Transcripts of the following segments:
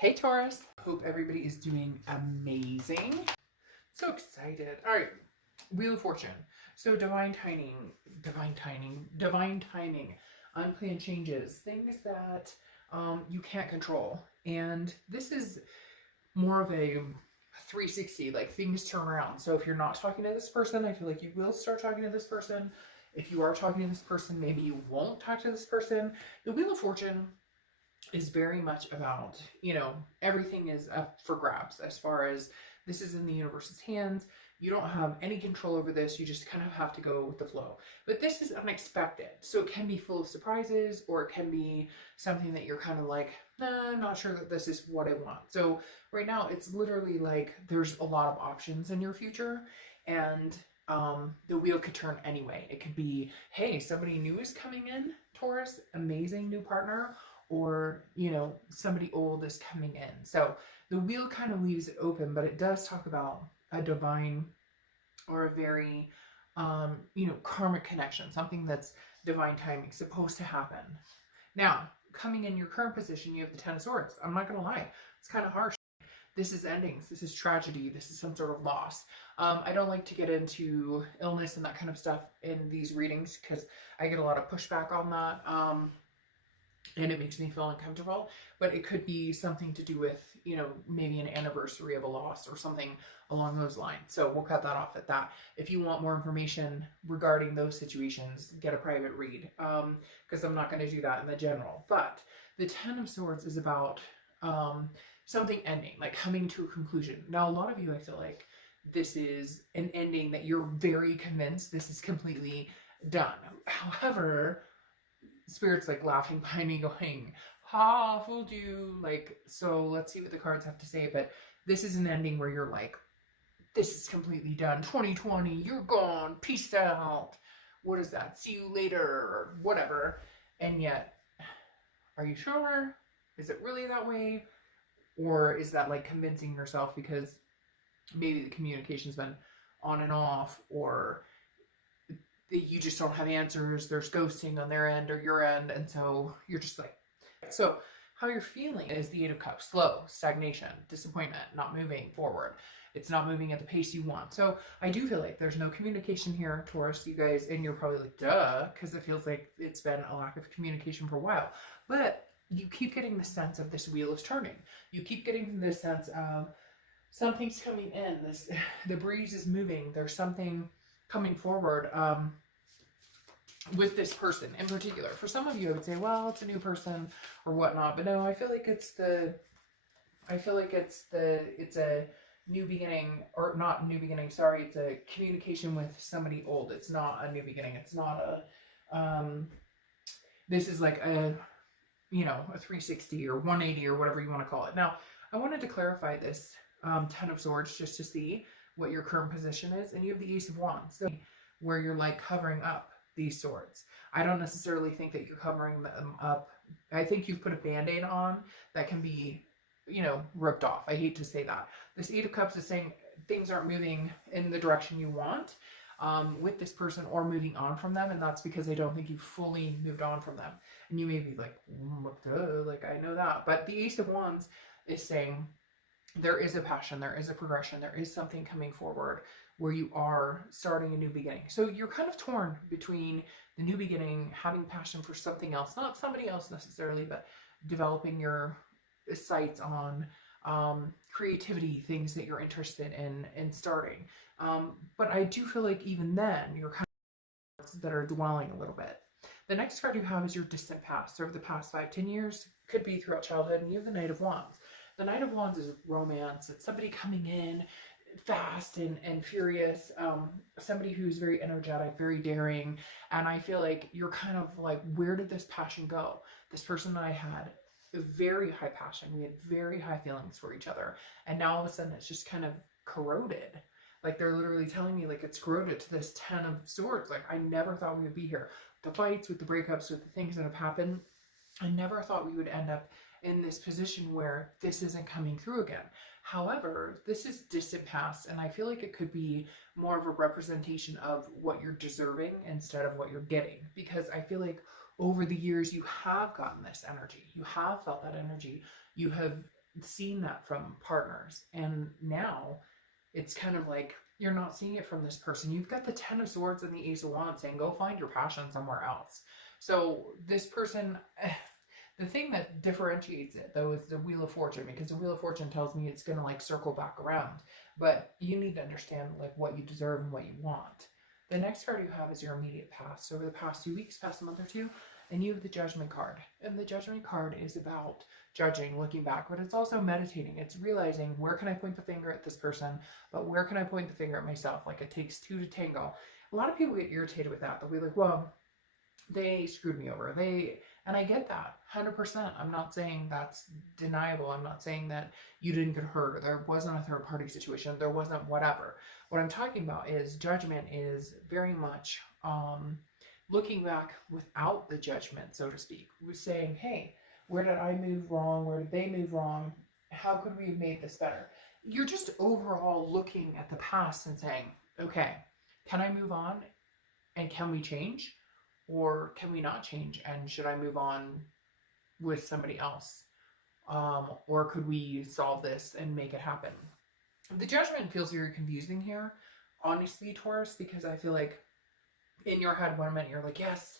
Hey Taurus, hope everybody is doing amazing. So excited. All right, Wheel of Fortune. So divine timing, unplanned changes, things that you can't control. And this is more of a 360, like things turn around. So if you're not talking to this person, I feel like you will start talking to this person. If you are talking to this person, maybe you won't talk to this person. The Wheel of Fortune is very much about, everything is up for grabs as far as this is in the universe's hands. You don't have any control over this. You just kind of have to go with the flow. But this is unexpected. So it can be full of surprises, or it can be something that you're kind of like, nah, I'm not sure that this is what I want. So right now it's literally like there's a lot of options in your future, and the wheel could turn anyway. It could be, hey, somebody new is coming in, Taurus, amazing new partner, or somebody old is coming in. So the wheel kind of leaves it open, but it does talk about a divine or a very karmic connection, something that's divine timing supposed to happen. Now, coming in your current position, you have the Ten of Swords. I'm not gonna lie, it's kind of harsh. This is endings, this is tragedy, this is some sort of loss. I don't like to get into illness and that kind of stuff in these readings because I get a lot of pushback on that. And it makes me feel uncomfortable, but it could be something to do with, maybe an anniversary of a loss or something along those lines. So we'll cut that off at that. If you want more information regarding those situations, get a private read, because I'm not going to do that in the general. But the Ten of Swords is about something ending, like coming to a conclusion. Now, a lot of you, I feel like this is an ending that you're very convinced this is completely done. However, Spirit's like laughing behind me going, ha, fooled you. Like, so let's see what the cards have to say. But this is an ending where you're like, this is completely done. 2020, you're gone. Peace out. What is that? See you later, or whatever. And yet, are you sure? Is it really that way? Or is that like convincing yourself because maybe the communication's been on and off, or you just don't have answers, there's ghosting on their end or your end, and so you're just like, so how you're feeling is the Eight of Cups: slow, stagnation, disappointment, not moving forward. It's not moving at the pace you want. So I do feel like there's no communication here, Taurus, you guys, and you're probably like, duh, because it feels like it's been a lack of communication for a while. But you keep getting the sense of this wheel is turning. You keep getting this sense of something's coming in. The breeze is moving. There's something coming forward with this person in particular. For some of you, I would say, well, it's a new person or whatnot, but no, I feel like it's a new beginning, or not new beginning, sorry, it's a communication with somebody old. It's not a new beginning. It's not this is like a 360 or 180 or whatever you want to call it. Now, I wanted to clarify this Ten of Swords just to see what your current position is, and you have the Ace of Wands, so where you're like covering up these swords. I don't necessarily think that you're covering them up. I think you've put a band-aid on that can be, ripped off. I hate to say that. This Eight of Cups is saying things aren't moving in the direction you want with this person, or moving on from them, and that's because I don't think you've fully moved on from them. And you may be like, like I know that, but the Ace of Wands is saying there is a passion, there is a progression, there is something coming forward where you are starting a new beginning. So you're kind of torn between the new beginning, having passion for something else, not somebody else necessarily, but developing your sights on creativity, things that you're interested in starting. But I do feel like even then, you're kind of that are dwelling a little bit. The next card you have is your distant past, over the past 5-10 years, could be throughout childhood, and you have the Knight of Wands. The Knight of Wands is romance. It's somebody coming in fast and furious, somebody who's very energetic, very daring, and I feel like you're kind of like, where did this passion go? This person and I had a very high passion. We had very high feelings for each other, and now all of a sudden it's just kind of corroded. Like, they're literally telling me like it's corroded to this Ten of Swords. Like, I never thought we would be here. The fights, with the breakups, with the things that have happened, I never thought we would end up in this position where this isn't coming through again. However, this is distant past, and I feel like it could be more of a representation of what you're deserving instead of what you're getting, because I feel like over the years you have gotten this energy, you have felt that energy, you have seen that from partners. And now it's kind of like you're not seeing it from this person. You've got the Ten of Swords and the Ace of Wands saying, go find your passion somewhere else. So this person, the thing that differentiates it though is the Wheel of Fortune, because the Wheel of Fortune tells me it's going to like circle back around. But you need to understand like what you deserve and what you want. The next card you have is your immediate past. So over the past 2 weeks, past a month or two, and you have the Judgment card. And the Judgment card is about judging, looking back, but it's also meditating. It's realizing, where can I point the finger at this person, but where can I point the finger at myself? Like, it takes two to tango. A lot of people get irritated with that. They'll be like, well, they screwed me over. And I get that 100%. I'm not saying that's deniable. I'm not saying that you didn't get hurt or there wasn't a third party situation. There wasn't whatever. What I'm talking about is judgment is very much looking back without the judgment, so to speak. We're saying, hey, where did I move wrong? Where did they move wrong? How could we have made this better? You're just overall looking at the past and saying, okay, can I move on? And can we change? Or can we not change? And should I move on with somebody else? Or could we solve this and make it happen? The judgment feels very confusing here, honestly, Taurus, because I feel like in your head, 1 minute you're like, yes,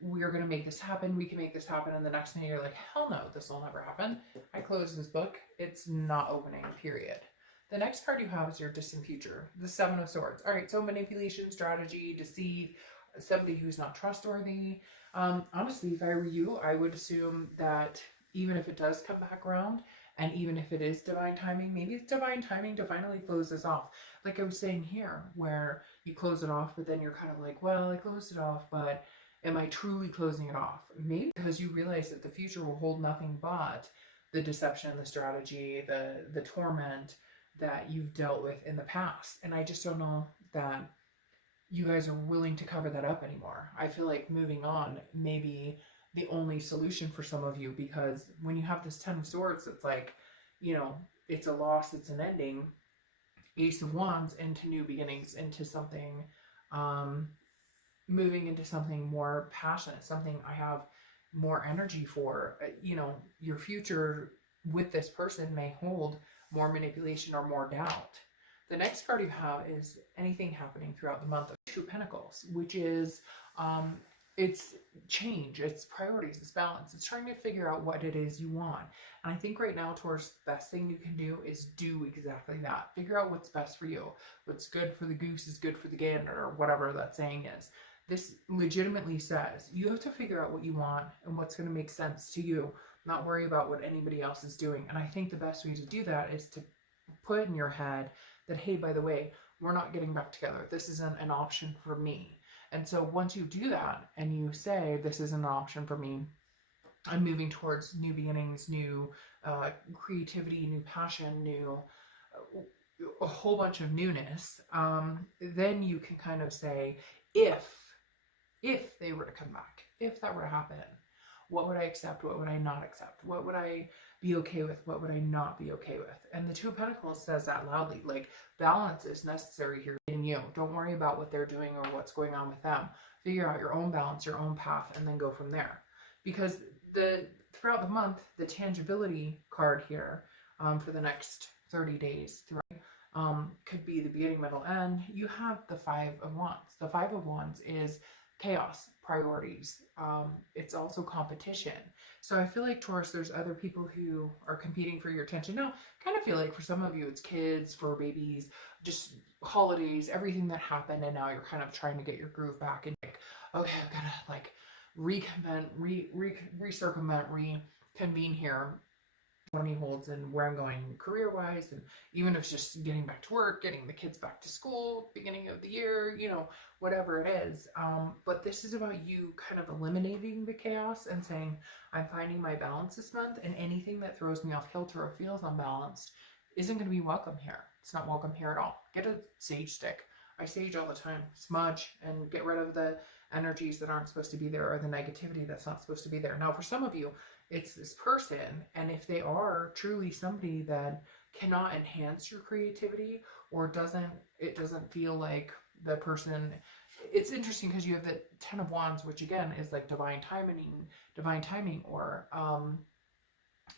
we're going to make this happen. We can make this happen. And the next minute you're like, hell no, this will never happen. I close this book. It's not opening, period. The next card you have is your distant future, the Seven of Swords. All right, so manipulation, strategy, deceit, somebody who's not trustworthy. Honestly, if I were you, I would assume that even if it does come back around, and even if it is divine timing, maybe it's divine timing to finally close this off. Like I was saying here, where you close it off, but then you're kind of like, well, I closed it off, but am I truly closing it off? Maybe because you realize that the future will hold nothing but the deception, the strategy, the torment that you've dealt with in the past. And I just don't know that you guys are willing to cover that up anymore. I feel like moving on may be the only solution for some of you, because when you have this Ten of Swords, it's like, you know, it's a loss, it's an ending. Ace of Wands into new beginnings, into something, moving into something more passionate, something I have more energy for. You know, your future with this person may hold more manipulation or more doubt. The next card you have is anything happening throughout the month of Two of Pentacles, which is it's change, it's priorities, it's balance, it's trying to figure out what it is you want. And I think right now, Taurus, the best thing you can do is do exactly that. Figure out what's best for you. What's good for the goose is good for the gander, or whatever that saying is. This legitimately says you have to figure out what you want and what's going to make sense to you, not worry about what anybody else is doing. And I think the best way to do that is to put in your head that, hey, by the way, we're not getting back together. This isn't an option for me. And so once you do that and you say, this isn't an option for me, I'm moving towards new beginnings, new creativity, new passion, new a whole bunch of newness, then you can kind of say, if they were to come back, if that were to happen, what would I accept? What would I not accept? What would I be okay with? What would I not be okay with? And the Two of Pentacles says that loudly. Like, balance is necessary here in you. Don't worry about what they're doing or what's going on with them. Figure out your own balance, your own path, and then go from there. Because throughout the month, the tangibility card here for the next 30 days could be the beginning, middle, end. You have the Five of Wands. The Five of Wands is chaos, priorities. It's also competition. So I feel like, Taurus, there's other people who are competing for your attention. Now, kind of feel like for some of you, it's kids, fur babies, just holidays, everything that happened, and now you're kind of trying to get your groove back and like, okay, I've got to like reconvene here what he holds and where I'm going career-wise, and even if it's just getting back to work, getting the kids back to school, beginning of the year, you know, whatever it is. But this is about you kind of eliminating the chaos and saying, I'm finding my balance this month, and anything that throws me off kilter or feels unbalanced isn't going to be welcome here. It's not welcome here at all. Get a sage stick. I sage all the time. Smudge and get rid of the energies that aren't supposed to be there, or the negativity that's not supposed to be there. Now, for some of you, it's this person, and if they are truly somebody that cannot enhance your creativity, or it doesn't feel like the person. It's interesting because you have the Ten of Wands, which again is like divine timing, or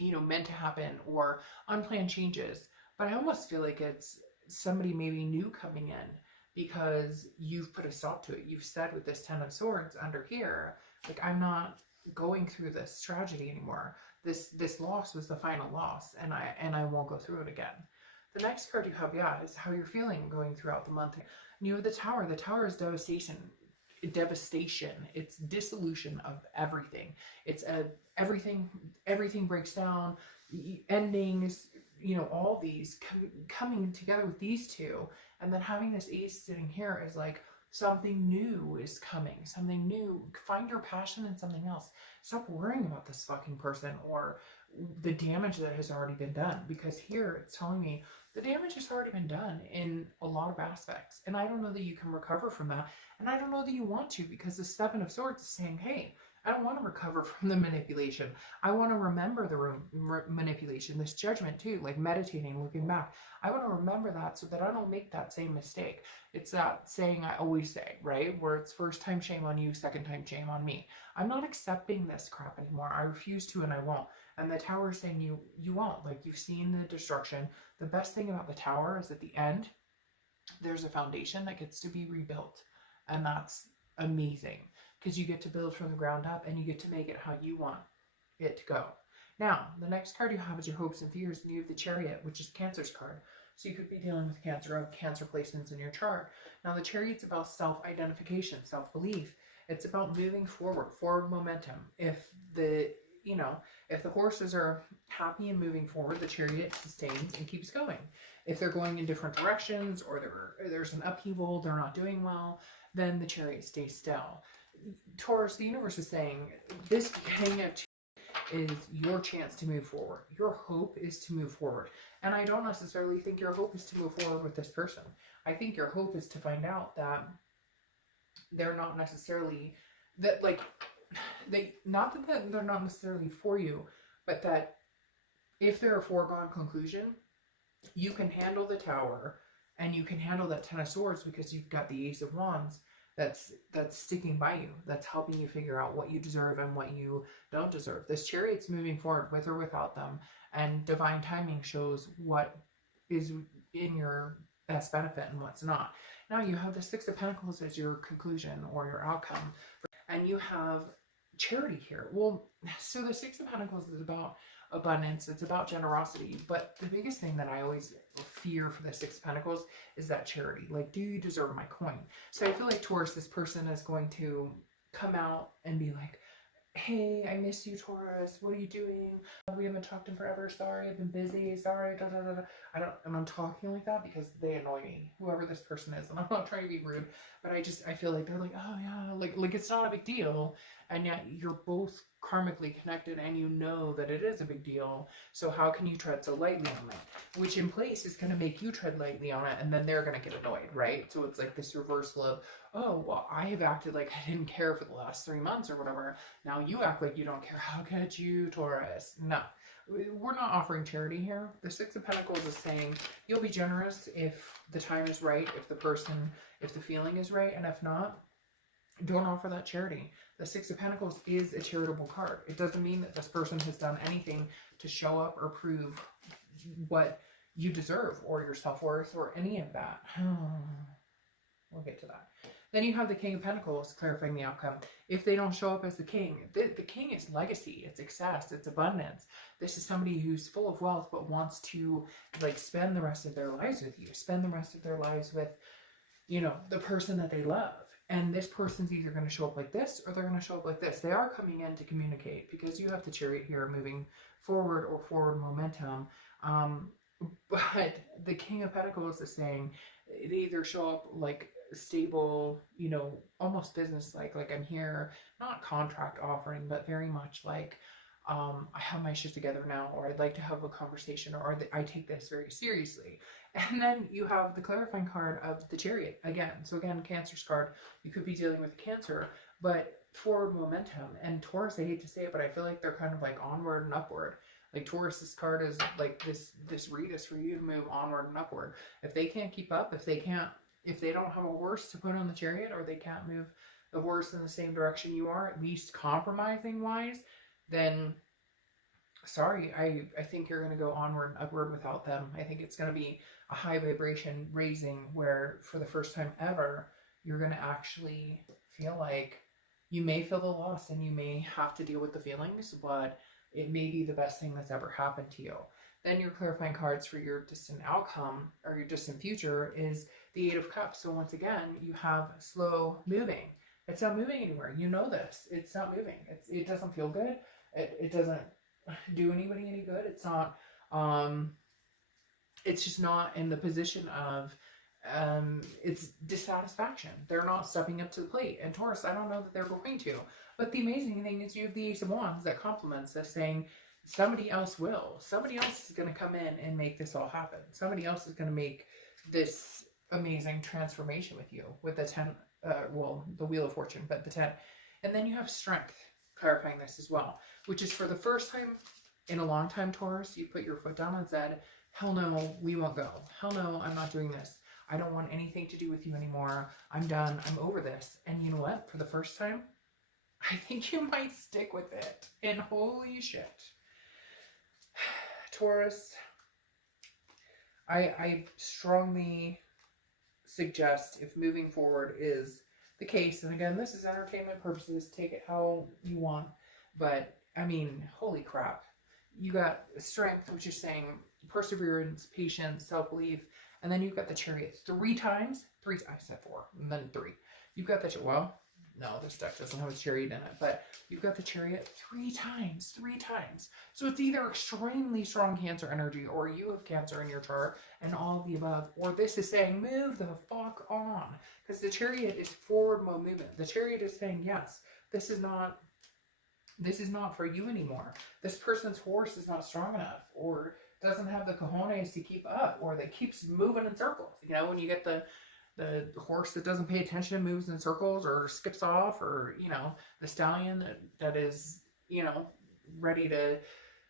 meant to happen, or unplanned changes. But I almost feel like it's somebody maybe new coming in because you've put a stop to it. You've said with this Ten of Swords under here, like, I'm not going through this tragedy anymore. This loss was the final loss, and I won't go through it again. The next card you have, yeah, is how you're feeling going throughout the month. And you have the Tower. The Tower is devastation. Devastation. It's dissolution of everything. It's everything breaks down, endings, all these coming together with these two, and then having this Ace sitting here is like something new is coming, something new. Find your passion in something else. Stop worrying about this fucking person or the damage that has already been done, because here it's telling me the damage has already been done in a lot of aspects, and I don't know that you can recover from that, and I don't know that you want to, because the Seven of Swords is saying, hey, I don't want to recover from the manipulation. I want to remember the manipulation, this judgment too, like meditating, looking back. I want to remember that so that I don't make that same mistake. It's that saying I always say, right? Where it's first time shame on you, second time shame on me. I'm not accepting this crap anymore. I refuse to, and I won't. And the Tower is saying you won't. Like, you've seen the destruction. The best thing about the Tower is at the end, there's a foundation that gets to be rebuilt. And that's amazing, because you get to build from the ground up and you get to make it how you want it to go. Now, the next card you have is your hopes and fears, and you have the Chariot, which is Cancer's card. So you could be dealing with Cancer, or Cancer placements in your chart. Now, the Chariot's about self-identification, self-belief. It's about moving forward momentum. If the horses are happy and moving forward, the Chariot sustains and keeps going. If they're going in different directions, or there's an upheaval, they're not doing well, then the Chariot stays still. Taurus, the universe is saying this hangout is your chance to move forward. Your hope is to move forward. And I don't necessarily think your hope is to move forward with this person. I think your hope is to find out that they're not necessarily, that like, not that they're not necessarily for you, but that if they're a foregone conclusion, you can handle the Tower and you can handle that Ten of Swords, because you've got the Ace of Wands that's sticking by you, that's helping you figure out what you deserve and what you don't deserve. This Chariot's moving forward with or without them, and divine timing shows what is in your best benefit and what's not. Now you have the Six of Pentacles as your conclusion or your outcome, and you have charity here. Well, so the Six of Pentacles is about abundance, it's about generosity, but the biggest thing that I always fear for the Six of Pentacles is that charity. Like, do you deserve my coin? So I feel like Taurus, this person is going to come out and be like, hey, I miss you, Taurus. What are you doing? We haven't talked in forever. Sorry, I've been busy. Sorry. Da, da, da, da. And I'm talking like that because they annoy me, whoever this person is. And I'm not trying to be rude, but I feel like they're like, oh yeah, like it's not a big deal. And yet you're both karmically connected, and you know that it is a big deal. So how can you tread so lightly on it? Which in place is going to make you tread lightly on it, and then they're going to get annoyed, right? So it's like this reversal of, oh, well, I have acted like I didn't care for the last 3 months or whatever. Now you act like you don't care. How could you, Taurus? No, we're not offering charity here. The Six of Pentacles is saying you'll be generous if the time is right, if the feeling is right, and if not, don't offer that charity. The Six of Pentacles is a charitable card. It doesn't mean that this person has done anything to show up or prove what you deserve or your self-worth or any of that. We'll get to that. Then you have the King of Pentacles clarifying the outcome. If they don't show up as the king, the king is legacy, it's success, it's abundance. This is somebody who's full of wealth but wants to like spend the rest of their lives with you, spend the rest of their lives with, the person that they love. And this person's either going to show up like this or they're going to show up like this. They are coming in to communicate, because you have the Chariot here moving forward or forward momentum. But the King of Pentacles is saying they either show up like stable, almost business-like I'm here, not contract offering, but very much like, I have my shit together now, or I'd like to have a conversation, or I take this very seriously. And then you have the clarifying card of the Chariot again. So again, Cancer's card, you could be dealing with Cancer, but forward momentum. And Taurus, I hate to say it, but I feel like they're kind of like onward and upward. Like Taurus's card is like this read is for you to move onward and upward. If they can't keep up, if they don't have a horse to put on the Chariot, or they can't move the horse in the same direction you are, at least compromising wise, then sorry, I think you're going to go onward and upward without them. I think it's going to be a high vibration raising where for the first time ever, you're going to actually feel like you may feel the loss and you may have to deal with the feelings, but it may be the best thing that's ever happened to you. Then your clarifying cards for your distant outcome or your distant future is the Eight of Cups. So once again, you have slow moving. It's not moving anywhere. You know this. It's not moving. It doesn't feel good. It doesn't do anybody any good. It's not, it's just not in the position of, it's dissatisfaction. They're not stepping up to the plate. And Taurus, I don't know that they're going to. But the amazing thing is you have the Ace of Wands that complements this, saying somebody else will. Somebody else is going to come in and make this all happen. Somebody else is going to make this amazing transformation with you, with the 10, well, the Wheel of Fortune, but the 10. And then you have Strength, clarifying this as well, which is for the first time in a long time, Taurus, you put your foot down and said, hell no, we won't go. Hell no, I'm not doing this. I don't want anything to do with you anymore. I'm done. I'm over this. And you know what? For the first time, I think you might stick with it. And holy shit. Taurus, I strongly suggest, if moving forward is the case, and again, this is entertainment purposes, take it how you want, but I mean, holy crap. You got Strength, which is saying perseverance, patience, self-belief, and then you've got the Chariot three times. I said 4, and then 3. You've got the, well, no, this deck doesn't have a Chariot in it, but you've got the Chariot 3 times. So it's either extremely strong Cancer energy, or you have Cancer in your chart, and all of the above, or this is saying, move the fuck on. Because the Chariot is forward mode movement. The Chariot is saying, yes, this is not for you anymore. This person's horse is not strong enough, or doesn't have the cojones to keep up, or that keeps moving in circles. You know, when you get the horse that doesn't pay attention and moves in circles or skips off, or, you know, the stallion that is, you know, ready to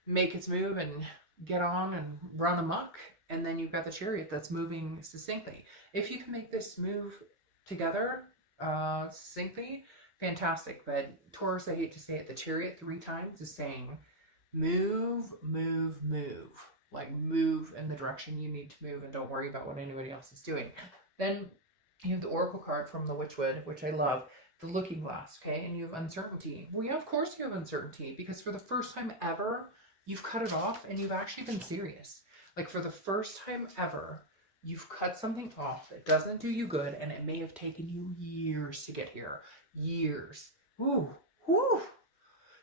make its move and get on and run amok. And then you've got the Chariot that's moving succinctly. If you can make this move together succinctly, fantastic. But Taurus, I hate to say it, the Chariot 3 times is saying move, move, move. Like, move in the direction you need to move and don't worry about what anybody else is doing. Then you have the Oracle card from the Witchwood, which I love, the Looking Glass, okay? And you have uncertainty. Well, yeah, of course you have uncertainty, because for the first time ever, you've cut it off and you've actually been serious. Like, for the first time ever, you've cut something off that doesn't do you good, and it may have taken you years to get here. Years. Woo, woo.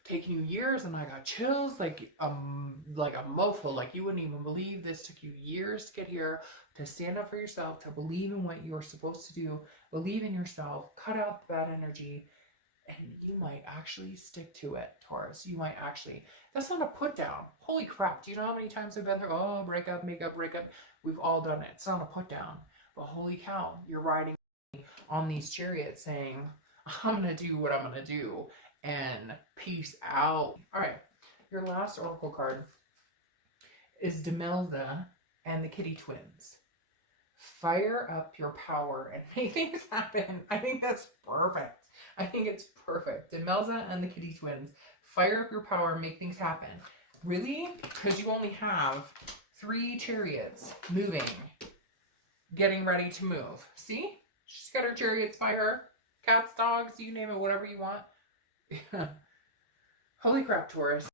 Taking you years, and I got chills like a mofo. Like, you wouldn't even believe this took you years to get here, to stand up for yourself, to believe in what you're supposed to do, believe in yourself, cut out the bad energy, and you might actually stick to it, Taurus. You might actually. That's not a put down. Holy crap. Do you know how many times I've been there? Oh, break up, make up, break up. We've all done it. It's not a put down. But holy cow, you're riding on these chariots saying, I'm going to do what I'm going to do, and peace out. All right, your last oracle card is Demelza and the Kitty Twins. Fire up your power and make things happen. I think that's perfect. I think it's perfect. Demelza and the Kitty Twins. Fire up your power and make things happen. Really? Because you only have 3 chariots moving, getting ready to move. See? She's got her chariots by her. Cats, dogs, you name it, whatever you want. Holy crap, Taurus.